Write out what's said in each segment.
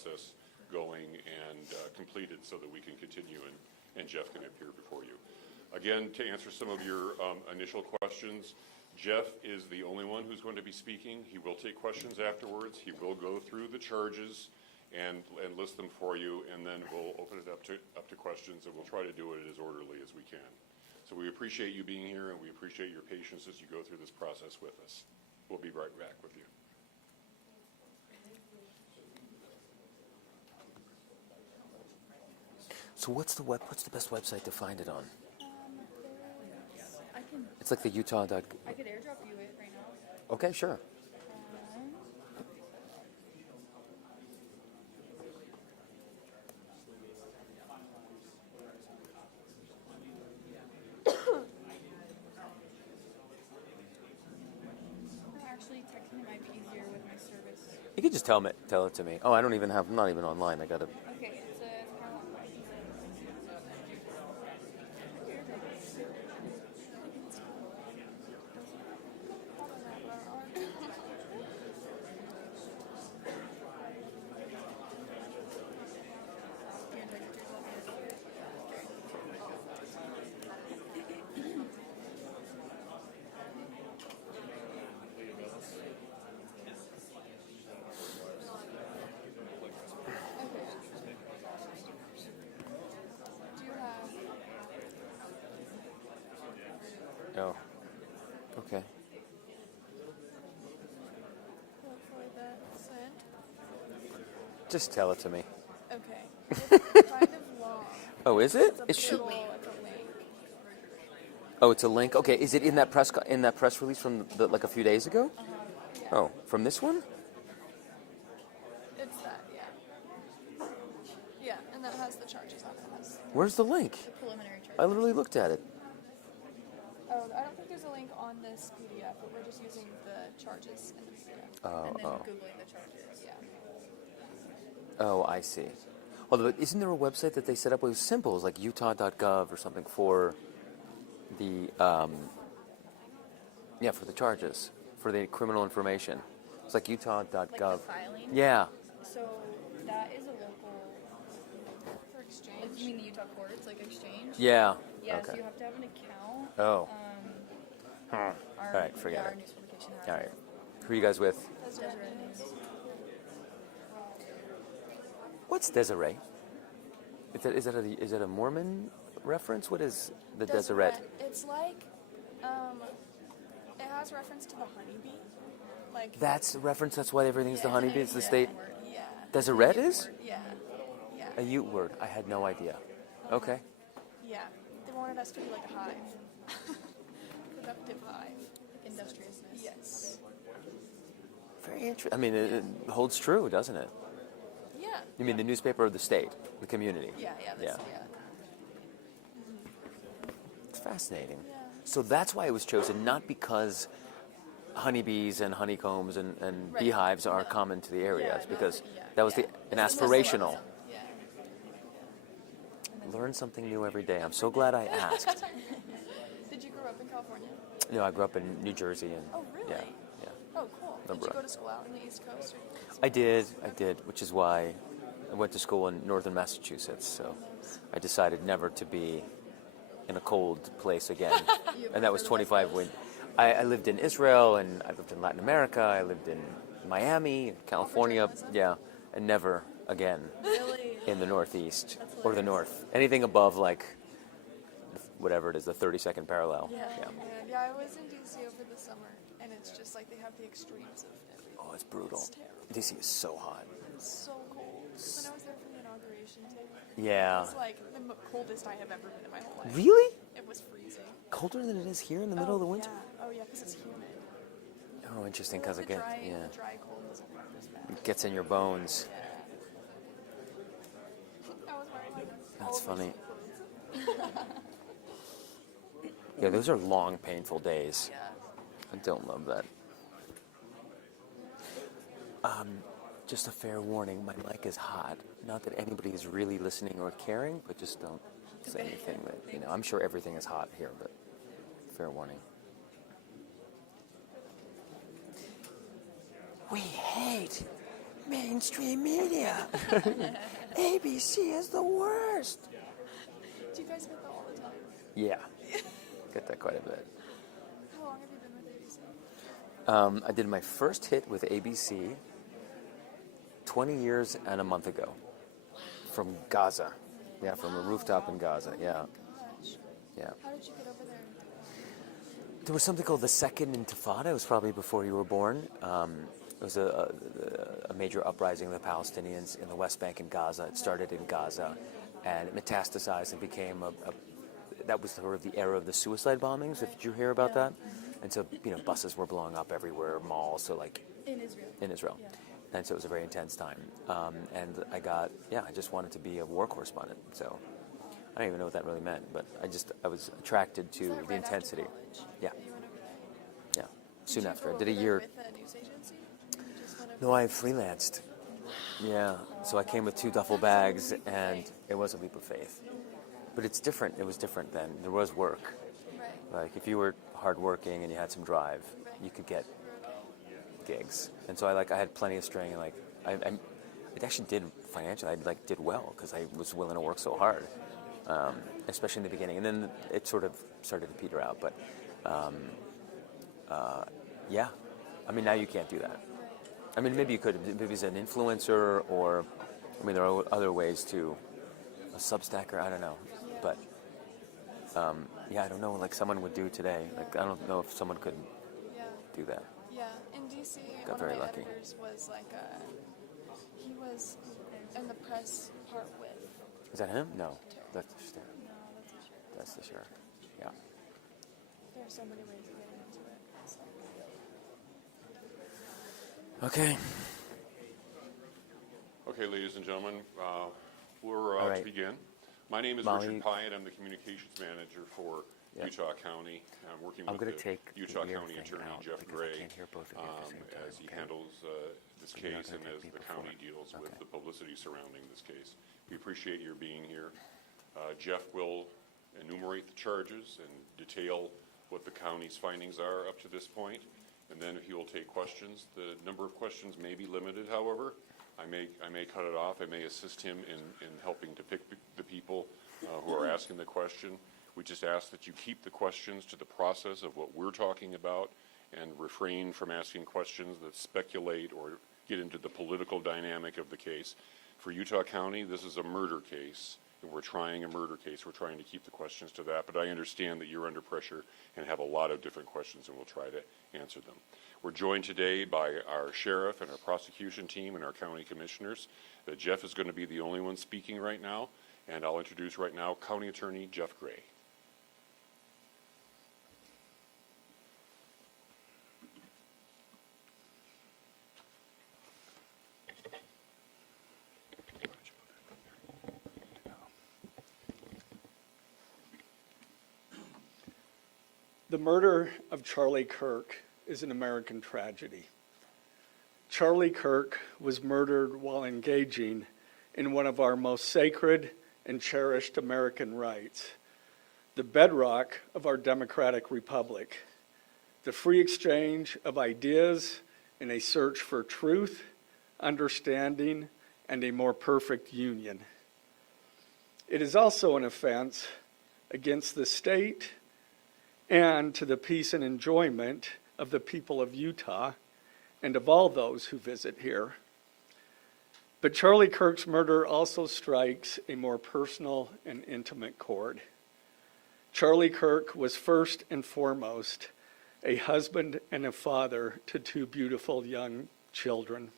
process going and completed so that we can continue and Jeff can appear before you. Again, to answer some of your initial questions, Jeff is the only one who's going to be speaking. He will take questions afterwards. He will go through the charges and list them for you, and then we'll open it up to questions, and we'll try to do it as orderly as we can. So we appreciate you being here, and we appreciate your patience as you go through this process with us. We'll be right back with you. So what's the best website to find it on? It's like the Utah. I could airdrop you it right now. Okay, sure. Actually, texting might be easier with my service. You could just tell it to me. Oh, I'm not even online. I gotta. Okay, it's Oh. Okay. hopefully that's it. Just tell it to me. Okay. It's kind of long. Oh, is it? It's It should. a link. Oh, it's a link. Okay, is it in that press release from like a few days ago? Yeah. Oh, from this one? It's that, yeah. Yeah, and that has the charges on it. Where's the link? The preliminary charges. I literally looked at it. Oh, I don't think there's a link on this PDF, but we're just using the charges in the PDF. And then Googling the charges, yeah. Oh, I see. Although, isn't there a website that they set up? It was simple. It was like utah.gov or something for the, for the charges, for the criminal information. It's like utah.gov. Like the filing? Yeah. So that is a local for exchange. You mean the Utah courts, like exchange? Yeah. Yeah, Okay. so you have to have an account. Oh. All right, forget our it. news publication has All right. it. Who are you guys with? That's Desiree News. What's Desiree? Is that a Mormon reference? What is the Deseret? It's like, it has reference to the honeybee. Like That's the reference. That's why everything's the honeybee. It's the state. Yeah. Deseret is? Yeah. Yeah. A Ute word. I had no idea. Okay. Yeah. They wanted us to be like a hive. Productive hive. Industriousness. Yes. Very interesting. I mean, it holds true, doesn't it? Yeah. You mean the newspaper or the state, the community? Yeah. Yeah. It's fascinating. Yeah. So that's why it was chosen, not because honeybees and honeycombs and Right. beehives are common to the area. Yeah, It's because yeah, that was yeah. an It's the aspirational. symbolism. Yeah. Learn something new every day. I'm so glad I asked. Did you grow up in California? No, I grew up in New Jersey. And Oh, really? Yeah. Oh, cool. Did you Number- go to school out in the East Coast? I did, which is why I went to school in northern Massachusetts. So I decided never to be in a cold place again. And that was 25 when I lived in Israel, and I lived in Latin America. I lived in Miami, California. Yeah, and never again Really? in the Northeast That's or the hilarious. North. Anything above like whatever it is, the 32nd parallel. Yeah, I was in DC over the summer, and it's just like they have the extremes of everything. Oh, it's brutal. It's terrible. DC is so hot. It's so cold. When I was there for the inauguration, too. Yeah. It's like the coldest I have ever been in my whole life. Really? It was freezing. Colder than it is here in the middle of the winter? Yeah. Oh, yeah, because it's humid. Oh, interesting, because The again, dry cold isn't as bad. it gets in your bones. Yeah. I was wearing like That's all of my funny. clothes. Yeah, those are long, painful days. Yeah. I don't love that. Just a fair warning, my mic is hot. Not that anybody is really listening or caring, but just don't say anything that, I'm sure everything is hot here, but fair warning. We hate mainstream media. ABC is the worst. Do you guys get that all the time? Yeah, get that quite a bit. How long have you been with ABC? I did my first hit with ABC 20 years and a month ago from Gaza. Yeah, from a rooftop in Gaza. Yeah, Gosh. yeah. How did you get over there? There was something called the Second Intifada. It was probably before you were born. It was a major uprising of the Palestinians in the West Bank and Gaza. It started in Gaza, and it metastasized and became that was sort of the era of the suicide bombings. Did you hear about that? And so, buses were blowing up everywhere, malls. So like In Israel. in Israel. Yeah. And so it was a very intense time. And I just wanted to be a war correspondent. So I don't even know what that really meant, but I was attracted to Was that the right after intensity. college Yeah, that you went over there? yeah. Soon Did you after. go I did a over there year. with a news agency? You just went over No, I freelanced. Yeah, so I came with 2 duffel bags, and it was a leap of faith. But it's different. It was different then. There was work. Right. Like, if you were hardworking and you had some drive, you could get gigs. And so I had plenty of string. And it actually did financially. I did well because I was willing to work so hard, especially in the beginning. And then it sort of started to peter out. But yeah, I mean, now you can't do that. I mean, maybe you could. Maybe as an influencer, or there are other ways to a Substacker. I don't know, but yeah, I don't know. Like someone would do today. Like I don't know if someone could Yeah. do that. Yeah. In DC, Got one very of my lucky. editors was he was in the press part with. Is that him? No, that's the sheriff. No, that's not sure. That's the sheriff. Yeah. There are so many ways of getting into it. So. Okay. Okay, ladies and gentlemen, we're All to right. begin. My name is Molly- Richard Pyatt. I'm the communications manager for Yeah. Utah County. I'm working I'm with gonna the take the Utah ear County thing Attorney out Jeff because I Gray can't hear both of you at the same time, as he okay? handles this So you're not case and gonna as take me the county before. deals with Okay. the publicity surrounding this case. We appreciate your being here. Jeff will enumerate the charges and detail what the county's findings are up to this point, and then he will take questions. The number of questions may be limited, however. I may cut it off. I may assist him in helping to pick the people who are asking the question. We just ask that you keep the questions to the process of what we're talking about and refrain from asking questions that speculate or get into the political dynamic of the case. For Utah County, this is a murder case, and we're trying a murder case. We're trying to keep the questions to that, but I understand that you're under pressure and have a lot of different questions, and we'll try to answer them. We're joined today by our sheriff and our prosecution team and our county commissioners. Jeff is going to be the only one speaking right now, and I'll introduce right now County Attorney Jeff Gray. The murder of Charlie Kirk is an American tragedy. Charlie Kirk was murdered while engaging in one of our most sacred and cherished American rights, the bedrock of our democratic republic, the free exchange of ideas in a search for truth, understanding, and a more perfect union. It is also an offense against the state and to the peace and enjoyment of the people of Utah and of all those who visit here. But Charlie Kirk's murder also strikes a more personal and intimate chord. Charlie Kirk was first and foremost a husband and a father to 2 beautiful young children.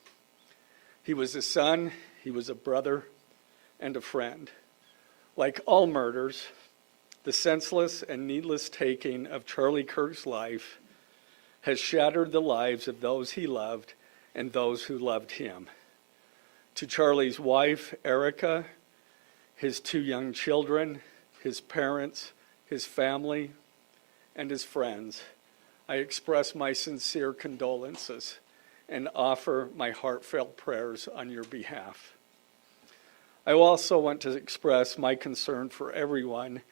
He was a son, he was a brother, and a friend. Like all murders, the senseless and needless taking of Charlie Kirk's life has shattered the lives of those he loved and those who loved him. To Charlie's wife, Erica, his 2 young children, his parents, his family, and his friends, I express my sincere condolences and offer my heartfelt prayers on your behalf. I also want to express my concern for everyone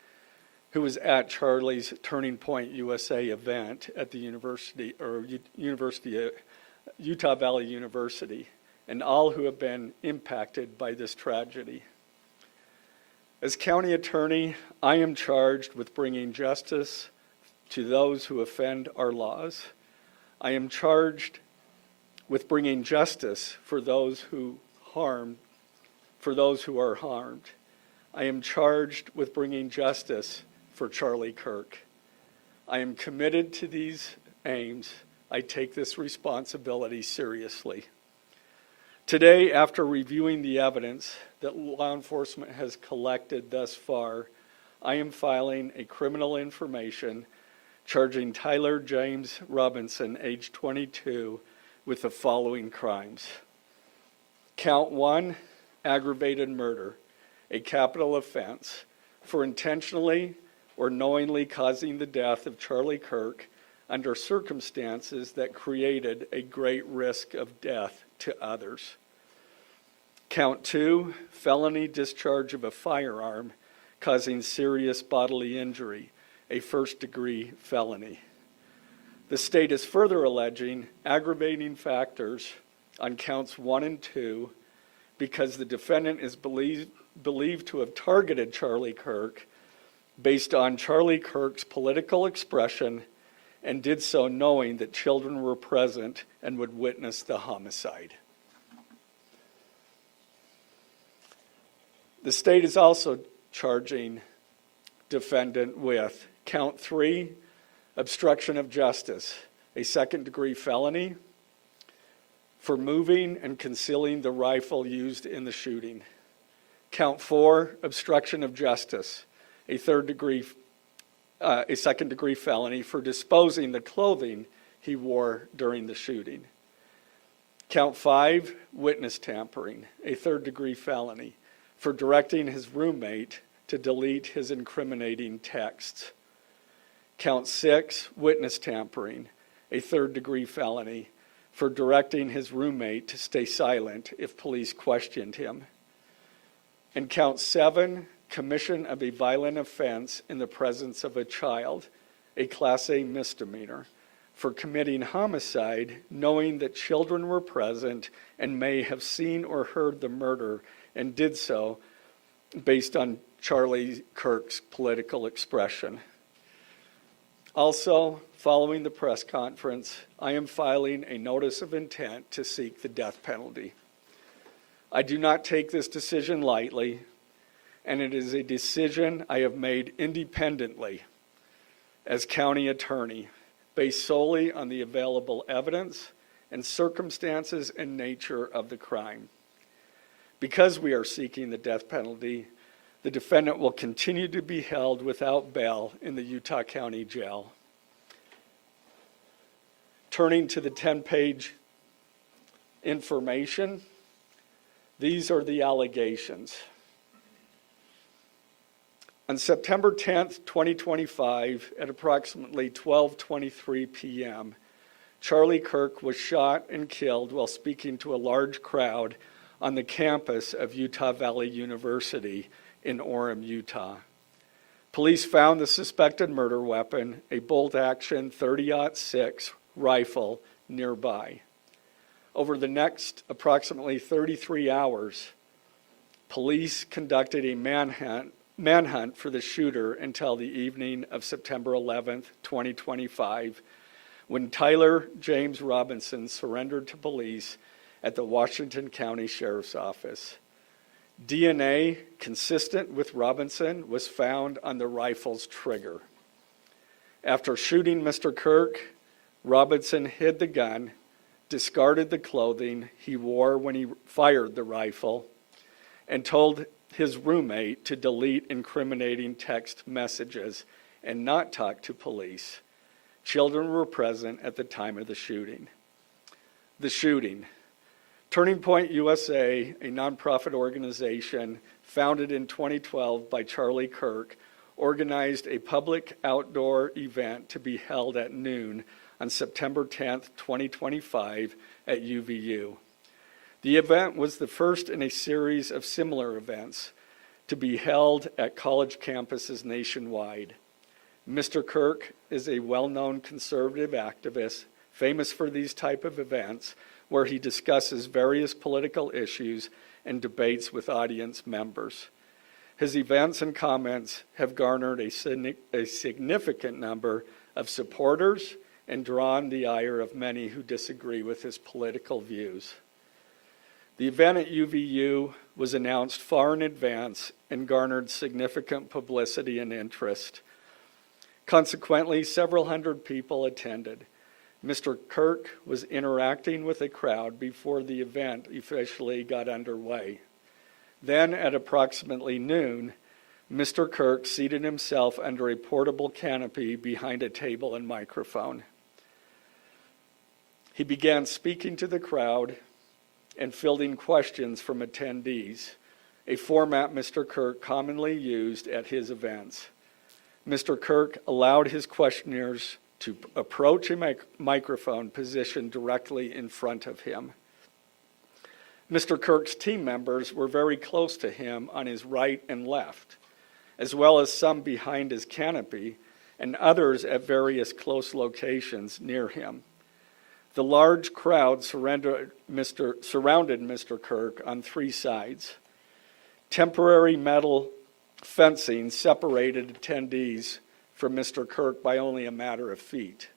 who was at Charlie's Turning Point USA event at the Utah Valley University, and all who have been impacted by this tragedy. As county attorney, I am charged with bringing justice to those who offend our laws. I am charged with bringing justice for those who are harmed. I am charged with bringing justice for Charlie Kirk. I am committed to these aims. I take this responsibility seriously. Today, after reviewing the evidence that law enforcement has collected thus far, I am filing a criminal information charging Tyler James Robinson, age 22, with the following crimes. Count 1, aggravated murder, a capital offense, for intentionally or knowingly causing the death of Charlie Kirk under circumstances that created a great risk of death to others. Count 2, felony discharge of a firearm causing serious bodily injury, a first-degree felony. The state is further alleging aggravating factors on counts 1 and 2 because the defendant is believed to have targeted Charlie Kirk based on Charlie Kirk's political expression and did so knowing that children were present and would witness the homicide. The state is also charging defendant with count 3, obstruction of justice, a second-degree felony for moving and concealing the rifle used in the shooting. Count 4, obstruction of justice, a second-degree felony for disposing the clothing he wore during the shooting. Count 5, witness tampering, a third-degree felony for directing his roommate to delete his incriminating texts. Count 6, witness tampering, a third-degree felony for directing his roommate to stay silent if police questioned him. And count 7, commission of a violent offense in the presence of a child, a Class A misdemeanor, for committing homicide knowing that children were present and may have seen or heard the murder and did so based on Charlie Kirk's political expression. Also, following the press conference, I am filing a notice of intent to seek the death penalty. I do not take this decision lightly, and it is a decision I have made independently as county attorney, based solely on the available evidence and circumstances and nature of the crime. Because we are seeking the death penalty, the defendant will continue to be held without bail in the Utah County Jail. Turning to the 10-page information, these are the allegations. On September 10th, 2025, at approximately 12:23 p.m., Charlie Kirk was shot and killed while speaking to a large crowd on the campus of Utah Valley University in Orem, Utah. Police found the suspected murder weapon, a bolt-action .30-06 rifle, nearby. Over the next approximately 33 hours, police conducted a manhunt for the shooter until the evening of September 11th, 2025, when Tyler James Robinson surrendered to police at the Washington County Sheriff's Office. DNA consistent with Robinson was found on the rifle's trigger. After shooting Mr. Kirk, Robinson hid the gun, discarded the clothing he wore when he fired the rifle, and told his roommate to delete incriminating text messages and not talk to police. Children were present at the time of the shooting. The shooting. Turning Point USA, a nonprofit organization founded in 2012 by Charlie Kirk, organized a public outdoor event to be held at noon on September 10th, 2025 at UVU. The event was the first in a series of similar events to be held at college campuses nationwide. Mr. Kirk is a well-known conservative activist, famous for these type of events, where he discusses various political issues and debates with audience members. His events and comments have garnered a significant number of supporters and drawn the ire of many who disagree with his political views. The event at UVU was announced far in advance and garnered significant publicity and interest. Consequently, several hundred people attended. Mr. Kirk was interacting with the crowd before the event officially got underway. Then, at approximately noon, Mr. Kirk seated himself under a portable canopy behind a table and microphone. He began speaking to the crowd and fielding questions from attendees, a format Mr. Kirk commonly used at his events. Mr. Kirk allowed his questioners to approach a microphone positioned directly in front of him. Mr. Kirk's team members were very close to him on his right and left, as well as some behind his canopy and others at various close locations near him. The large crowd surrounded Mr. Kirk on three sides. Temporary metal fencing separated attendees from Mr. Kirk by only a matter of feet.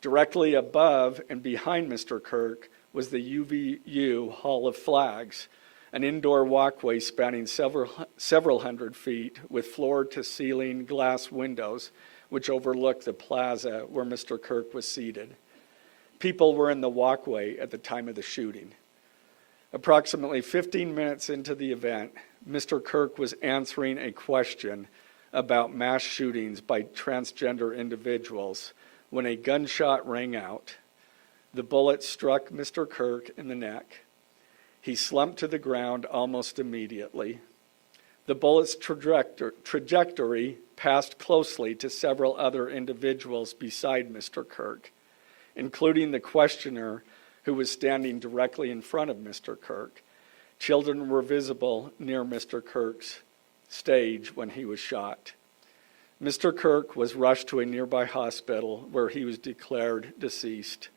Directly above and behind Mr. Kirk was the UVU Hall of Flags, an indoor walkway spanning several hundred feet with floor-to-ceiling glass windows which overlooked the plaza where Mr. Kirk was seated. People were in the walkway at the time of the shooting. Approximately 15 minutes into the event, Mr. Kirk was answering a question about mass shootings by transgender individuals when a gunshot rang out. The bullet struck Mr. Kirk in the neck. He slumped to the ground almost immediately. The bullet's trajectory passed closely to several other individuals beside Mr. Kirk, including the questioner who was standing directly in front of Mr. Kirk. Children were visible near Mr. Kirk's stage when he was shot. Mr. Kirk was rushed to a nearby hospital where he was declared deceased.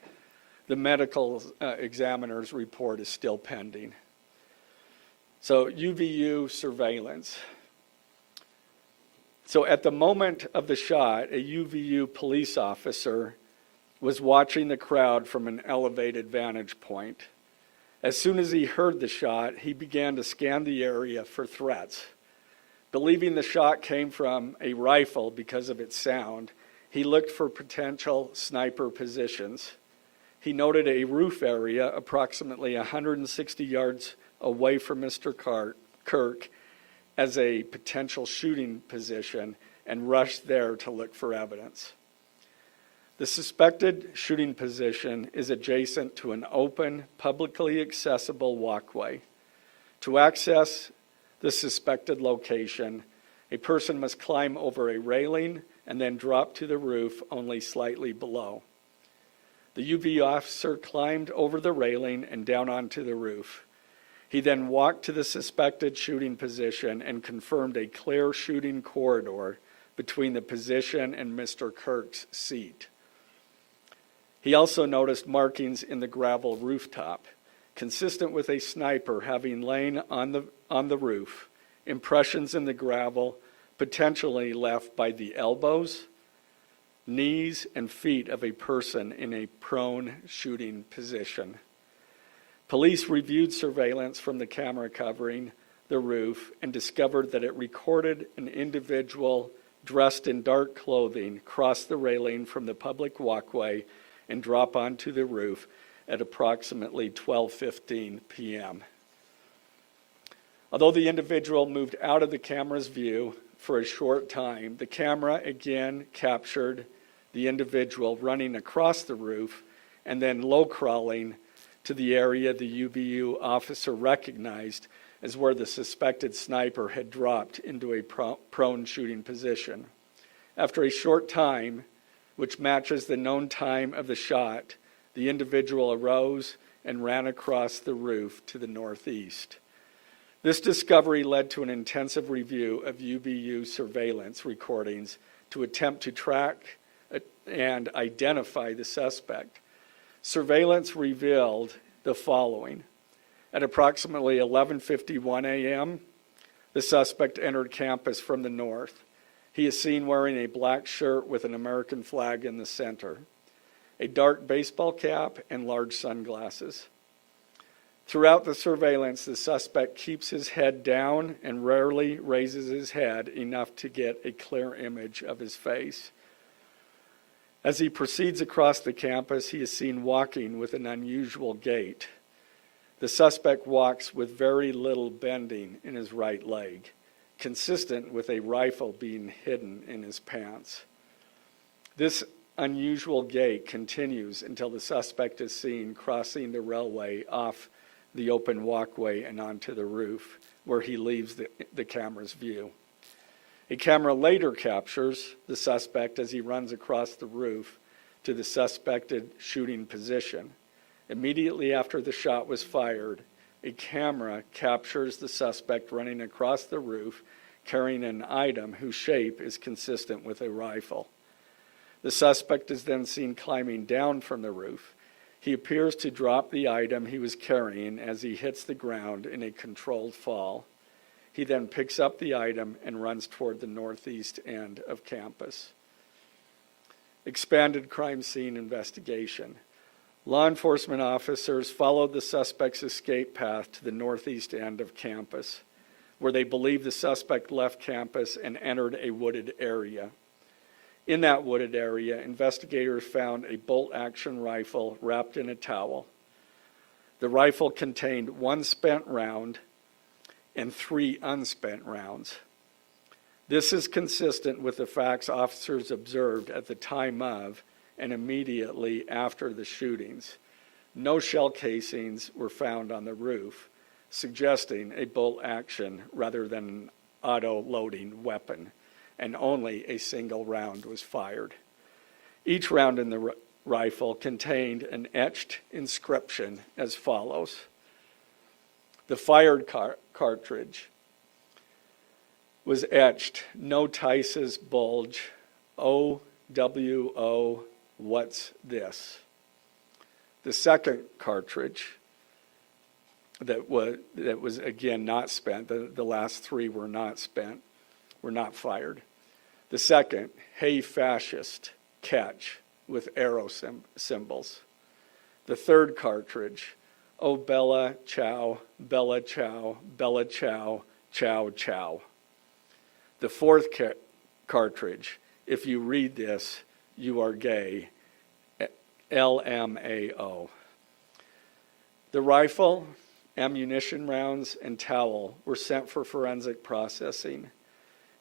The medical examiner's report is still pending. So UVU surveillance. So at the moment of the shot, a UVU police officer was watching the crowd from an elevated vantage point. As soon as he heard the shot, he began to scan the area for threats. Believing the shot came from a rifle because of its sound, he looked for potential sniper positions. He noted a roof area approximately 160 yards away from Mr. Kirk as a potential shooting position and rushed there to look for evidence. The suspected shooting position is adjacent to an open, publicly accessible walkway. To access the suspected location, a person must climb over a railing and then drop to the roof only slightly below. The UV officer climbed over the railing and down onto the roof. He then walked to the suspected shooting position and confirmed a clear shooting corridor between the position and Mr. Kirk's seat. He also noticed markings in the gravel rooftop, consistent with a sniper having lain on the roof, impressions in the gravel potentially left by the elbows, knees, and feet of a person in a prone shooting position. Police reviewed surveillance from the camera covering the roof and discovered that it recorded an individual dressed in dark clothing cross the railing from the public walkway and drop onto the roof at approximately 12:15 p.m. Although the individual moved out of the camera's view for a short time, the camera again captured the individual running across the roof and then low crawling to the area the UVU officer recognized as where the suspected sniper had dropped into a prone shooting position. After a short time, which matches the known time of the shot, the individual arose and ran across the roof to the northeast. This discovery led to an intensive review of UVU surveillance recordings to attempt to track and identify the suspect. Surveillance revealed the following. At approximately 11:51 a.m., the suspect entered campus from the north. He is seen wearing a black shirt with an American flag in the center, a dark baseball cap, and large sunglasses. Throughout the surveillance, the suspect keeps his head down and rarely raises his head enough to get a clear image of his face. As he proceeds across the campus, he is seen walking with an unusual gait. The suspect walks with very little bending in his right leg, consistent with a rifle being hidden in his pants. This unusual gait continues until the suspect is seen crossing the railway off the open walkway and onto the roof, where he leaves the camera's view. A camera later captures the suspect as he runs across the roof to the suspected shooting position. Immediately after the shot was fired, a camera captures the suspect running across the roof carrying an item whose shape is consistent with a rifle. The suspect is then seen climbing down from the roof. He appears to drop the item he was carrying as he hits the ground in a controlled fall. He then picks up the item and runs toward the northeast end of campus. Expanded crime scene investigation. Law enforcement officers followed the suspect's escape path to the northeast end of campus, where they believe the suspect left campus and entered a wooded area. In that wooded area, investigators found a bolt-action rifle wrapped in a towel. The rifle contained 1 spent round and 3 unspent rounds. This is consistent with the facts officers observed at the time of and immediately after the shootings. No shell casings were found on the roof, suggesting a bolt action rather than an auto-loading weapon, and only a single round was fired. Each round in the rifle contained an etched inscription as follows. The fired cartridge was etched, "No Tice's bulge, OWO, what's this?" The second cartridge that was again not spent, the last 3 were not spent, were not fired. The second, "Hey fascist, catch," with arrow symbols. The third cartridge, "Oh Bella Chow, Bella Chow, Bella Chow, Chow Chow." The fourth cartridge, "If you read this, you are gay," LMAO. The rifle, ammunition rounds, and towel were sent for forensic processing.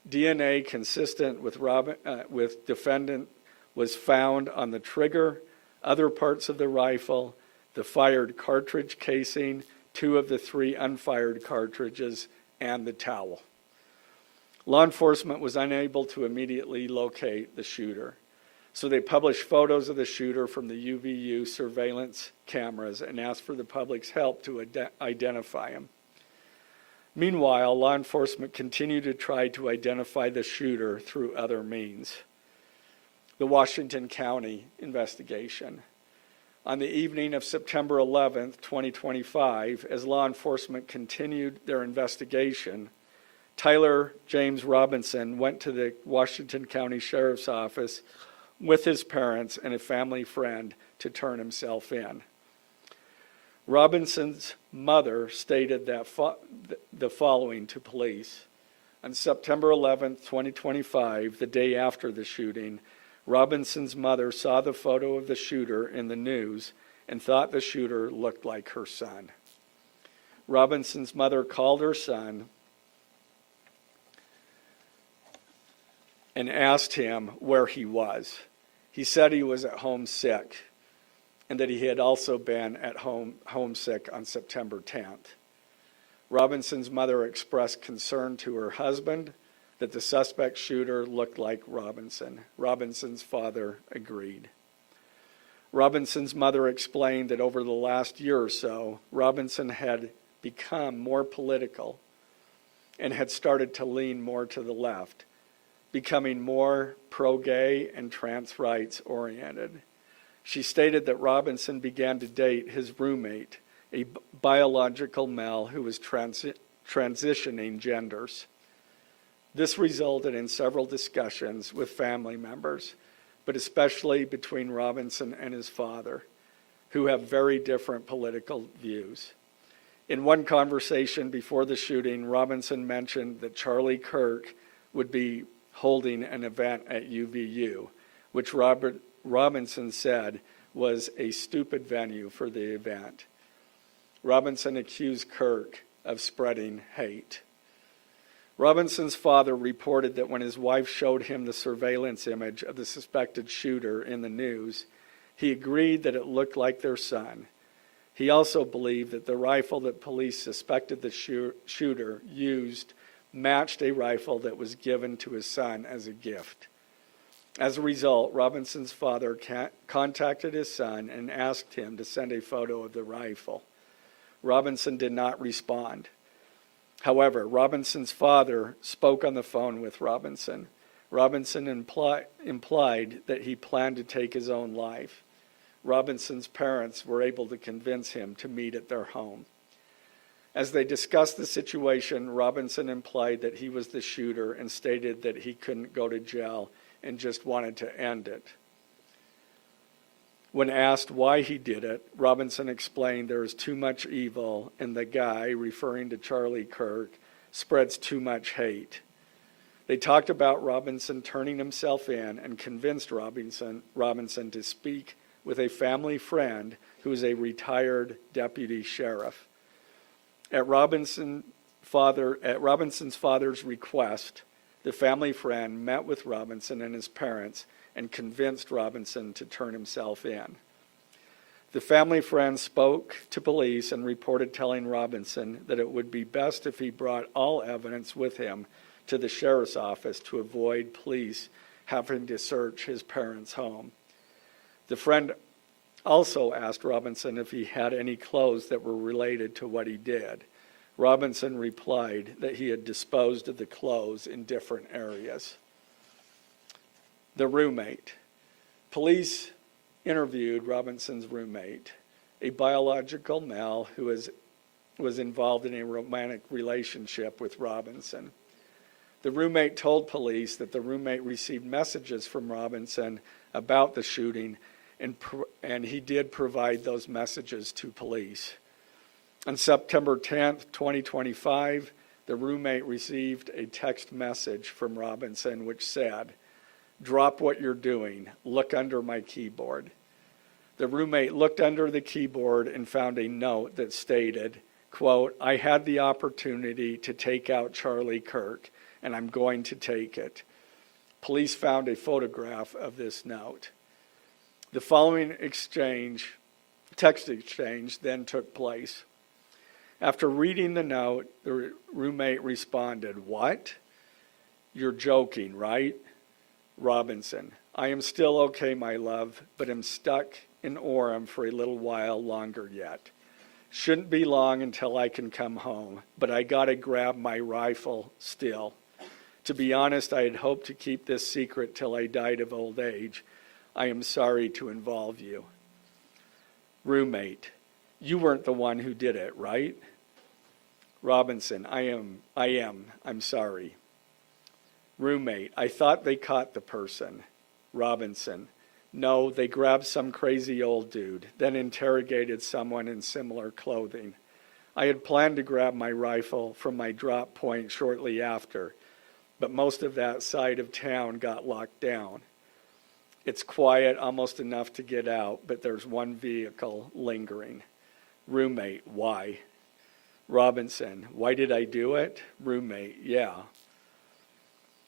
DNA consistent with defendant was found on the trigger, other parts of the rifle, the fired cartridge casing, 2 of the 3 unfired cartridges, and the towel. Law enforcement was unable to immediately locate the shooter, so they published photos of the shooter from the UVU surveillance cameras and asked for the public's help to identify him. Meanwhile, law enforcement continued to try to identify the shooter through other means. The Washington County investigation. On the evening of September 11th, 2025, as law enforcement continued their investigation, Tyler James Robinson went to the Washington County Sheriff's Office with his parents and a family friend to turn himself in. Robinson's mother stated that the following to police. On September 11th, 2025, the day after the shooting, Robinson's mother saw the photo of the shooter in the news and thought the shooter looked like her son. Robinson's mother called her son and asked him where he was. He said he was at home sick and that he had also been at home homesick on September 10th. Robinson's mother expressed concern to her husband that the suspect shooter looked like Robinson. Robinson's father agreed. Robinson's mother explained that over the last year or so, Robinson had become more political and had started to lean more to the left, becoming more pro-gay and trans rights oriented. She stated that Robinson began to date his roommate a biological male who was transitioning genders. This resulted in several discussions with family members, but especially between Robinson and his father, who have very different political views. In one conversation before the shooting, Robinson mentioned that Charlie Kirk would be holding an event at UVU, which Robinson said was a stupid venue for the event. Robinson accused Kirk of spreading hate. Robinson's father reported that when his wife showed him the surveillance image of the suspected shooter in the news, he agreed that it looked like their son. He also believed that the rifle that police suspected the shooter used matched a rifle that was given to his son as a gift. As a result, Robinson's father contacted his son and asked him to send a photo of the rifle. Robinson did not respond. However, Robinson's father spoke on the phone with Robinson. Robinson implied that he planned to take his own life. Robinson's parents were able to convince him to meet at their home. As they discussed the situation, Robinson implied that he was the shooter and stated that he couldn't go to jail and just wanted to end it. When asked why he did it, Robinson explained there is too much evil and the guy, referring to Charlie Kirk, spreads too much hate. They talked about Robinson turning himself in and convinced Robinson to speak with a family friend who is a retired deputy sheriff. At Robinson's father's request, the family friend met with Robinson and his parents and convinced Robinson to turn himself in. The family friend spoke to police and reported telling Robinson that it would be best if he brought all evidence with him to the sheriff's office to avoid police having to search his parents' home. The friend also asked Robinson if he had any clothes that were related to what he did. Robinson replied that he had disposed of the clothes in different areas. The roommate. Police interviewed Robinson's roommate, a biological male who was involved in a romantic relationship with Robinson. The roommate told police that the roommate received messages from Robinson about the shooting, and he did provide those messages to police. On September 10th, 2025, the roommate received a text message from Robinson which said, "Drop what you're doing. Look under my keyboard." The roommate looked under the keyboard and found a note that stated, quote, "I had the opportunity to take out Charlie Kirk, and I'm going to take it." Police found a photograph of this note. The following text exchange, then took place. After reading the note, the roommate responded, "What? You're joking, right?" Robinson, "I am still okay, my love, but am stuck in Orem for a little while longer yet. Shouldn't be long until I can come home, but I gotta grab my rifle still. To be honest, I had hoped to keep this secret till I died of old age. I am sorry to involve you." Roommate, "You weren't the one who did it, right?" Robinson, I am. I'm sorry." Roommate, "I thought they caught the person." Robinson, "No, they grabbed some crazy old dude, then interrogated someone in similar clothing. I had planned to grab my rifle from my drop point shortly after, but most of that side of town got locked down. It's quiet, almost enough to get out, but there's one vehicle lingering." Roommate, "Why?" Robinson, "Why did I do it?" Roommate, "Yeah."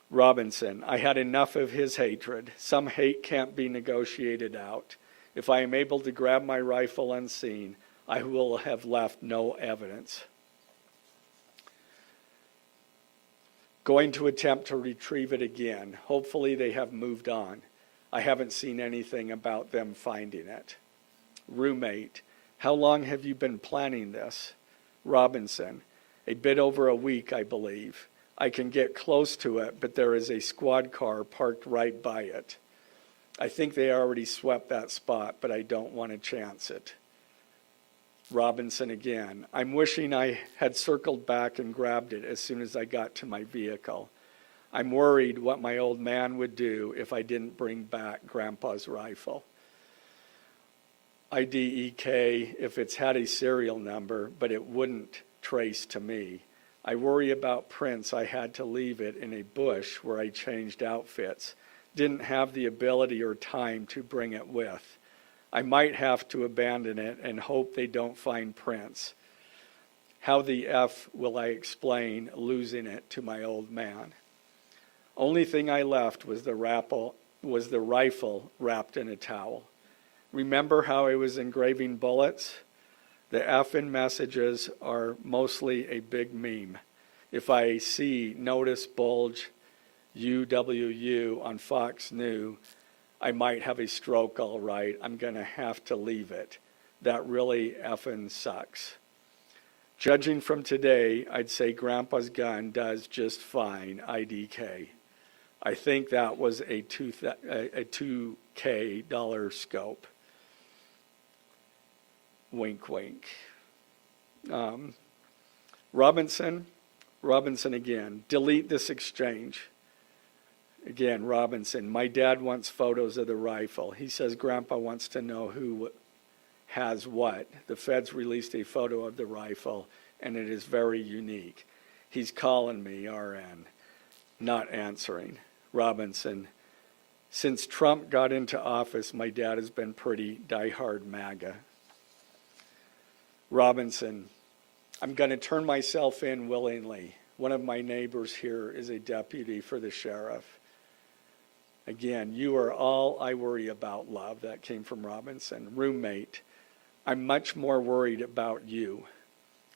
Robinson, "I had enough of his hatred. Some hate can't be negotiated out. If I am able to grab my rifle unseen, I will have left no evidence. Going to attempt to retrieve it again. Hopefully they have moved on. I haven't seen anything about them finding it." Roommate, "How long have you been planning this?" Robinson, "A bit over a week, I believe. I can get close to it, but there is a squad car parked right by it. I think they already swept that spot, but I don't want to chance it." Robinson again. I'm wishing I had circled back and grabbed it as soon as I got to my vehicle. I'm worried what my old man would do if I didn't bring back Grandpa's rifle. IDEK if it's had a serial number, but it wouldn't trace to me. I worry about prints. I had to leave it in a bush where I changed outfits. Didn't have the ability or time to bring it with. I might have to abandon it and hope they don't find prints. How the F will I explain losing it to my old man? Only thing I left was the rifle wrapped in a towel. Remember how I was engraving bullets? The F in messages are mostly a big meme. If I see notice bulge UWU on Fox News, I might have a stroke all right. I'm going to have to leave it. That really effing sucks. Judging from today, I'd say Grandpa's gun does just fine, IDK. I think that was a $2K dollar scope. Wink, wink. Robinson again. Delete this exchange. Again, Robinson. My dad wants photos of the rifle. He says Grandpa wants to know who has what. The feds released a photo of the rifle, and it is very unique. He's calling me, RN. Not answering. Robinson. Since Trump got into office, my dad has been pretty diehard MAGA. Robinson. I'm going to turn myself in willingly. One of my neighbors here is a deputy for the sheriff. Again, you are all I worry about, love. That came from Robinson. Roommate. I'm much more worried about you.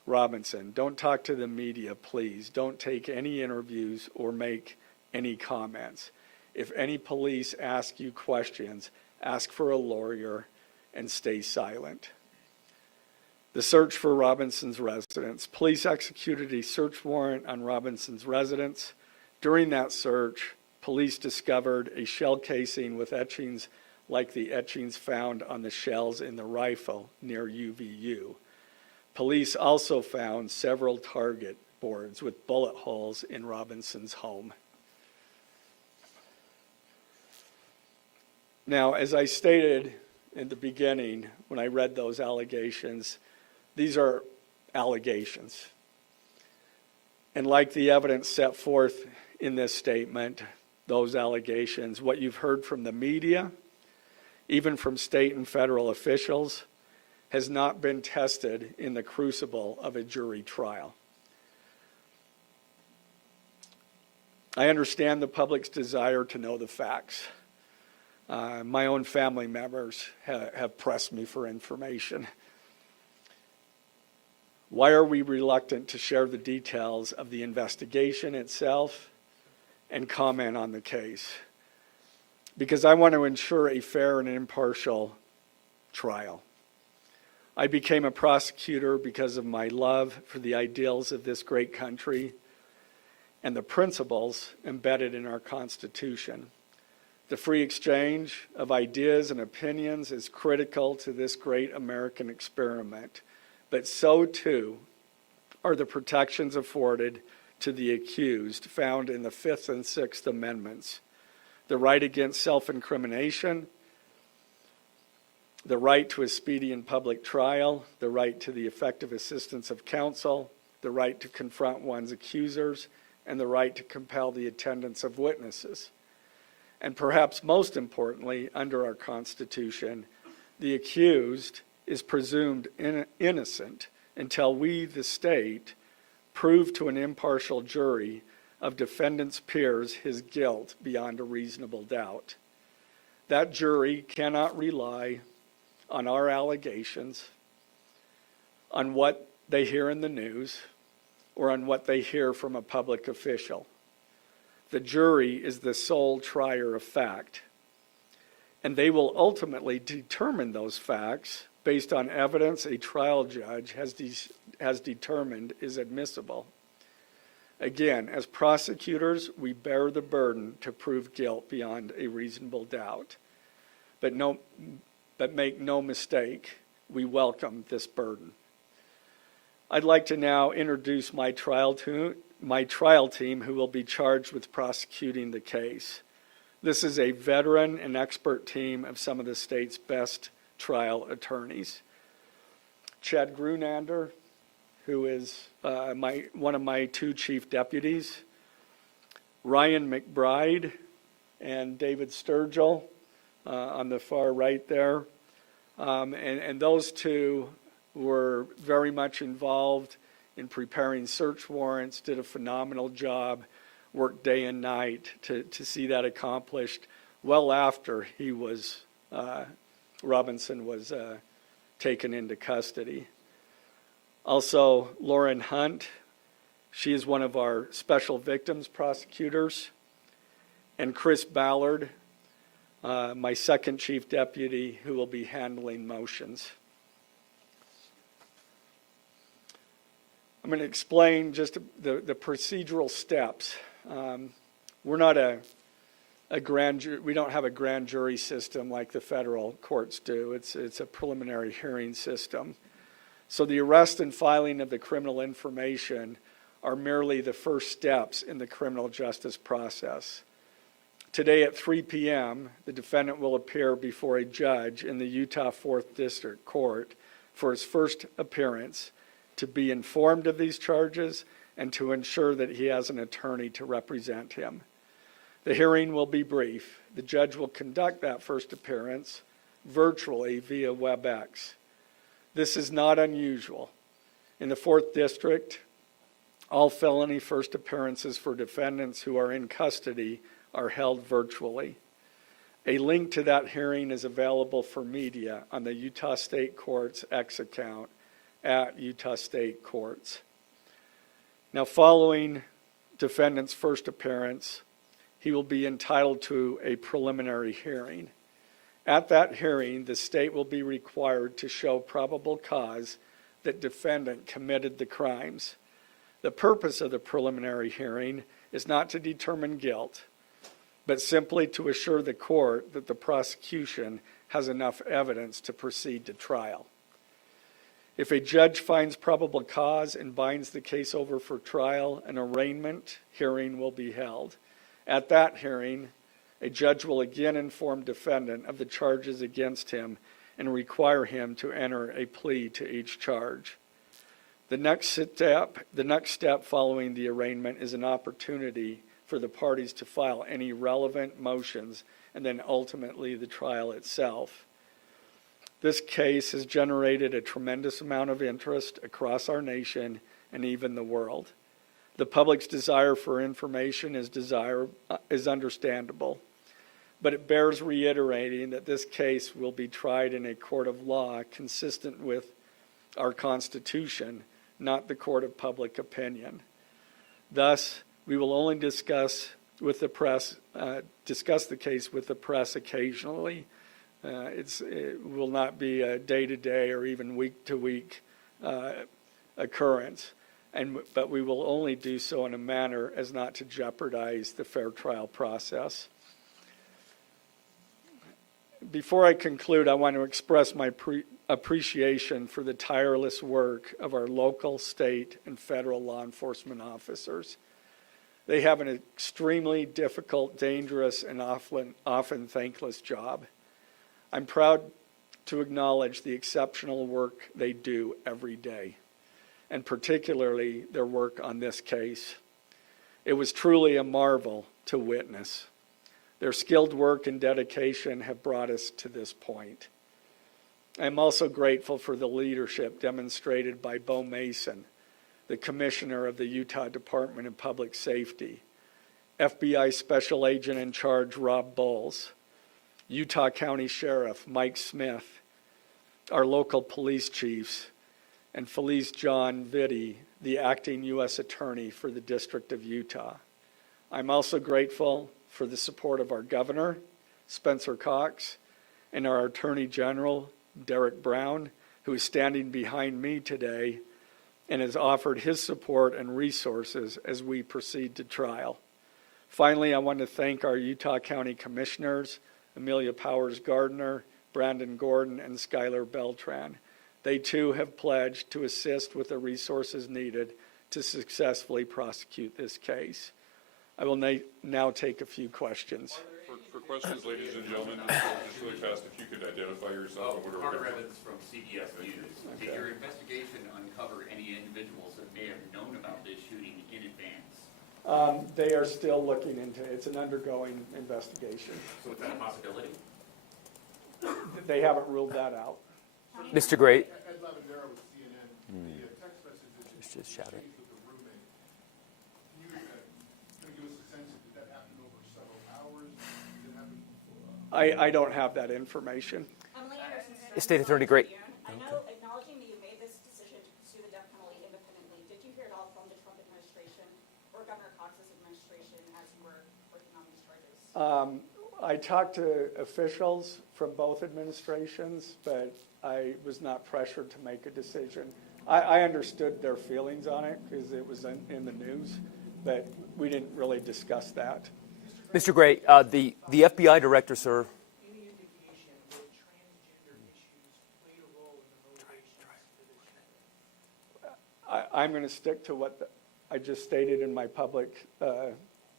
Robinson. Don't talk to the media, please. Don't take any interviews or make any comments. If any police ask you questions, ask for a lawyer and stay silent. The search for Robinson's residence. Police executed a search warrant on Robinson's residence. During that search, police discovered a shell casing with etchings like the etchings found on the shells in the rifle near UVU. Police also found several target boards with bullet holes in Robinson's home. Now, as I stated in the beginning, when I read those allegations, these are allegations. And like the evidence set forth in this statement, those allegations, what you've heard from the media, even from state and federal officials, has not been tested in the crucible of a jury trial. I understand the public's desire to know the facts. My own family members have pressed me for information. Why are we reluctant to share the details of the investigation itself and comment on the case? Because I want to ensure a fair and impartial trial. I became a prosecutor because of my love for the ideals of this great country and the principles embedded in our Constitution. The free exchange of ideas and opinions is critical to this great American experiment. But so too are the protections afforded to the accused found in the Fifth and Sixth Amendments. The right against self-incrimination, the right to a speedy and public trial, the right to the effective assistance of counsel, the right to confront one's accusers, and the right to compel the attendance of witnesses. And perhaps most importantly, under our Constitution, the accused is presumed innocent until we, the state, prove to an impartial jury of defendant's peers his guilt beyond a reasonable doubt. That jury cannot rely on our allegations, on what they hear in the news, or on what they hear from a public official. The jury is the sole trier of fact, and they will ultimately determine those facts based on evidence a trial judge has determined is admissible. Again, as prosecutors, we bear the burden to prove guilt beyond a reasonable doubt. But make no mistake, we welcome this burden. I'd like to now introduce my trial team who will be charged with prosecuting the case. This is a veteran and expert team of some of the state's best trial attorneys. Chad Grunander, who is one of my two chief deputies, Ryan McBride and David Sturgill on the far right there. And those two were very much involved in preparing search warrants, did a phenomenal job, worked day and night to see that accomplished well after Robinson was taken into custody. Also, Lauren Hunt, she is one of our special victims prosecutors, and Chris Ballard, my second chief deputy, who will be handling motions. I'm going to explain just the procedural steps. We're not a grand jury. We don't have a grand jury system like the federal courts do. It's a preliminary hearing system. So the arrest and filing of the criminal information are merely the first steps in the criminal justice process. Today at 3 p.m., the defendant will appear before a judge in the Utah 4th District Court for his first appearance to be informed of these charges and to ensure that he has an attorney to represent him. The hearing will be brief. The judge will conduct that first appearance virtually via WebEx. This is not unusual. In the 4th District, all felony first appearances for defendants who are in custody are held virtually. A link to that hearing is available for media on the Utah State Court's X account at Utah State Courts. Now, following defendant's first appearance, he will be entitled to a preliminary hearing. At that hearing, the state will be required to show probable cause that defendant committed the crimes. The purpose of the preliminary hearing is not to determine guilt, but simply to assure the court that the prosecution has enough evidence to proceed to trial. If a judge finds probable cause and binds the case over for trial, an arraignment hearing will be held. At that hearing, a judge will again inform defendant of the charges against him and require him to enter a plea to each charge. The next step following the arraignment is an opportunity for the parties to file any relevant motions and then ultimately the trial itself. This case has generated a tremendous amount of interest across our nation and even the world. The public's desire for information is understandable, but it bears reiterating that this case will be tried in a court of law consistent with our Constitution, not the court of public opinion. Thus, we will only discuss the case with the press occasionally. It will not be a day-to-day or even week-to-week occurrence, but we will only do so in a manner as not to jeopardize the fair trial process. Before I conclude, I want to express my appreciation for the tireless work of our local, state, and federal law enforcement officers. They have an extremely difficult, dangerous, and often thankless job. I'm proud to acknowledge the exceptional work they do every day, and particularly their work on this case. It was truly a marvel to witness. Their skilled work and dedication have brought us to this point. I'm also grateful for the leadership demonstrated by Bo Mason, the Commissioner of the Utah Department of Public Safety, FBI Special Agent in Charge Rob Bowles, Utah County Sheriff Mike Smith, our local police chiefs, and Felice John Vitti, the acting U.S. Attorney for the District of Utah. I'm also grateful for the support of our Governor, Spencer Cox, and our Attorney General, Derek Brown, who is standing behind me today and has offered his support and resources as we proceed to trial. Finally, I want to thank our Utah County Commissioners, Amelia Powers Gardner, Brandon Gordon, and Skylar Beltran. They too have pledged to assist with the resources needed to successfully prosecute this case. I will now take a few questions. For questions, ladies and gentlemen, just really fast, if you could identify yourself. and where Carter we're- Evans from CBS News. Did your investigation uncover any individuals that may have known about this shooting in advance? They are still looking into it. It's an undergoing investigation. So is that a possibility? They haven't ruled that out. Mr. Gray, Ed Lavandera with CNN. The text messages just shout it. with the roommate. Can you kind of give us a sense of, did that happen over several hours? Did it happen? I don't have that information. Emily Anderson, State Attorney Gray. I know, acknowledging that you made this decision to pursue the death penalty independently, did you hear it all from the Trump administration or Governor Cox's administration as you were working on these charges? I talked to officials from both administrations, but I was not pressured to make a decision. I understood their feelings on it because it was in the news, but we didn't really discuss that. Mr. Gray, the FBI director, sir. Any indication that transgender issues played a role in the motivations for this shooting? I'm going to stick to what I just stated in my public,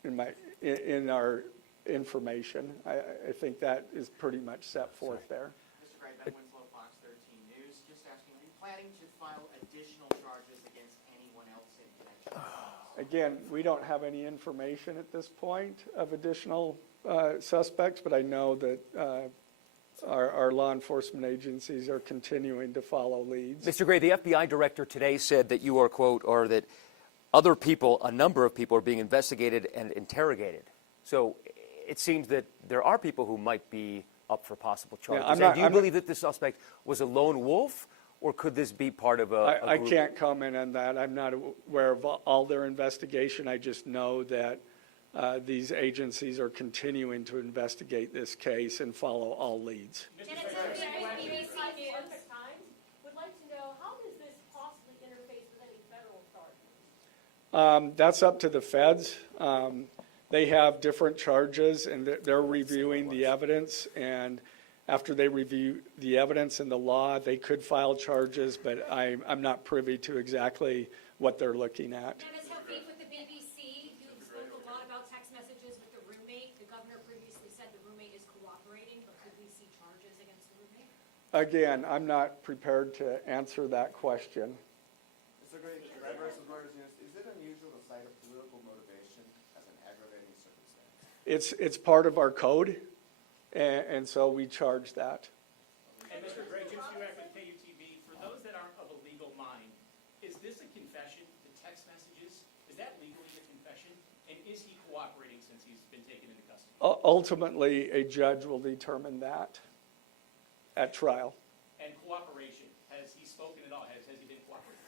in our information. I think that is pretty much set forth there. Mr. Gray, Ben Winslow, Fox 13 News. Just asking, are you planning to file additional charges against anyone else in connection? Again, we don't have any information at this point of additional suspects, but I know that our law enforcement agencies are continuing to follow leads. Mr. Gray, the FBI director today said that you are, quote, or that other people, a number of people, are being investigated and interrogated. So it seems that there are people who might be up for possible charges. And do you believe that the suspect was a lone wolf, or could this be part of a I group? can't comment on that. I'm not aware of all their investigation. I just know that these agencies are continuing to investigate this case and follow all leads. BBC News would like to know, how does this possibly interface with any federal charges? That's up to the feds. They have different charges, and they're reviewing the evidence. And after they review the evidence and the law, they could file charges, but I'm not privy to exactly what they're looking at. Dennis Hopeek with the BBC. You spoke a lot about text messages with the roommate. The governor previously said the roommate is cooperating, but could we see charges against the roommate? Again, I'm not prepared to answer that question. Mr. Gray, Red versus Reuters News, is it unusual to cite a political motivation as an aggravating circumstance? It's part of our code, and so we charge that. And Mr. Gray, Jim Stewart with KATV, for those that aren't of a legal mind, is this a confession, the text messages? Is that legally a confession? And is he cooperating since he's been taken into custody? Ultimately, a judge will determine that at trial. And cooperation, has he spoken at all? Has he been cooperating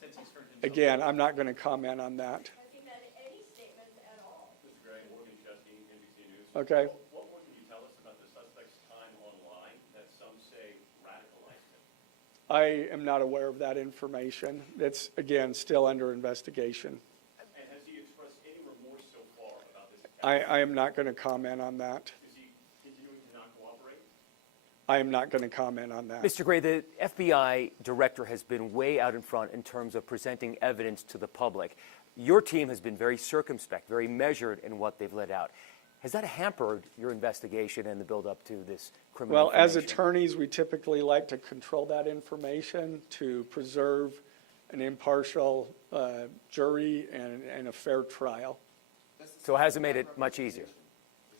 since he's turned himself? Again, I'm not going to comment on that. Has he made any statements at all? Mr. Gray, Morgan Chesney, NBC News. Okay. What more can you tell us about the suspect's time online that some say radicalized him? I am not aware of that information. It's, again, still under investigation. And has he expressed any remorse so far about this attack? I am not going to comment on that. Is he continuing to not cooperate? I am not going to comment on that. Mr. Gray, the FBI director has been way out in front in terms of presenting evidence to the public. Your team has been very circumspect, very measured in what they've let out. Has that hampered your investigation and the build-up to this criminal Well, as information? attorneys, we typically like to control that information to preserve an impartial jury and a fair trial. So it hasn't made it much easier.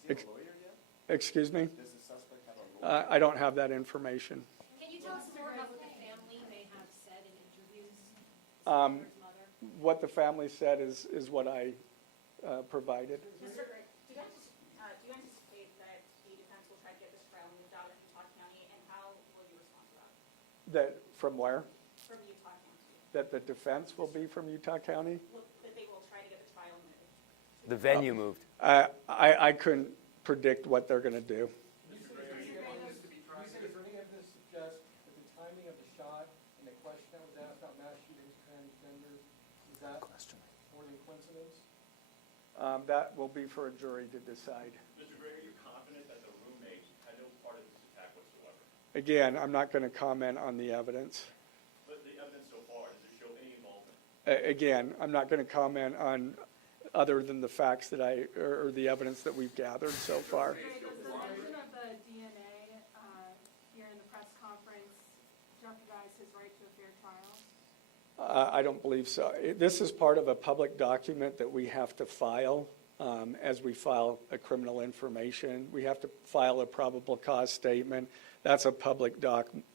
Is he a lawyer yet? Excuse me? Does the suspect have a lawyer? I don't have that information. Can you tell us more about what the family may have said in interviews? Um, His mother? What the family said is what I provided. Mr. Gray, do you anticipate that the defense will try to get this trial moved out of Utah County, and how will you respond to that? That, from where? From Utah County? That the defense will be from Utah County? That they will try to get the trial moved? The venue moved. I couldn't predict what they're going to do. Does any of this suggest that the timing of the shot and the question that was asked about mass shootings, transgender, is that more than coincidence? That will be for a jury to decide. Mr. Gray, are you confident that the roommate had no part of this attack whatsoever? Again, I'm not going to comment on the evidence. But the evidence so far, does it show any involvement? Again, I'm not going to comment on other than the facts that or the evidence that we've gathered so far. Does the mention of the DNA here in the press conference jeopardize his right to a fair trial? I don't believe so. This is part of a public document that we have to file as we file a criminal information. We have to file a probable cause statement. That's a public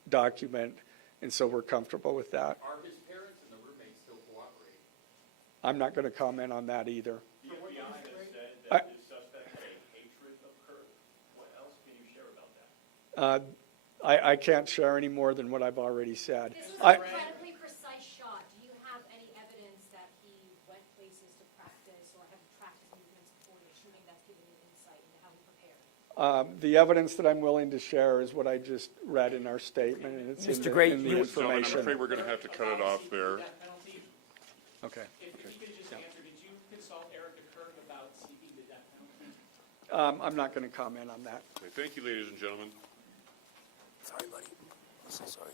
document, and so we're comfortable with that. Are his parents and the roommates still cooperating? I'm not going to comment on that either. The FBI has said that the suspect had a hatred of Kirk. What else can you share about that? I can't share any more than what I've already said. This was an incredibly precise shot. Do you have any evidence that he went places to practice or had practiced movements before the shooting that's given you insight into how he prepared? The evidence that I'm willing to share is what I just read in our statement, and it's Mr. in Gray, the Gentlemen, I'm information. afraid we're going to have to cut it off there. Death penalty? Okay. If you could just answer, did you consult Erica Kirk about seeking the death penalty? I'm not going to comment on that. Okay, thank you, ladies and gentlemen. Sorry, buddy. I'm so sorry.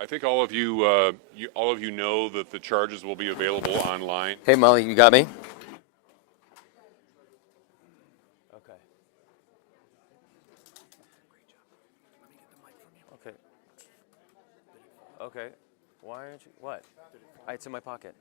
I think all of you know that the charges will be available online. Hey, Molly, you got me? Okay. Okay. Okay. Why aren't you? What? It's in my pocket.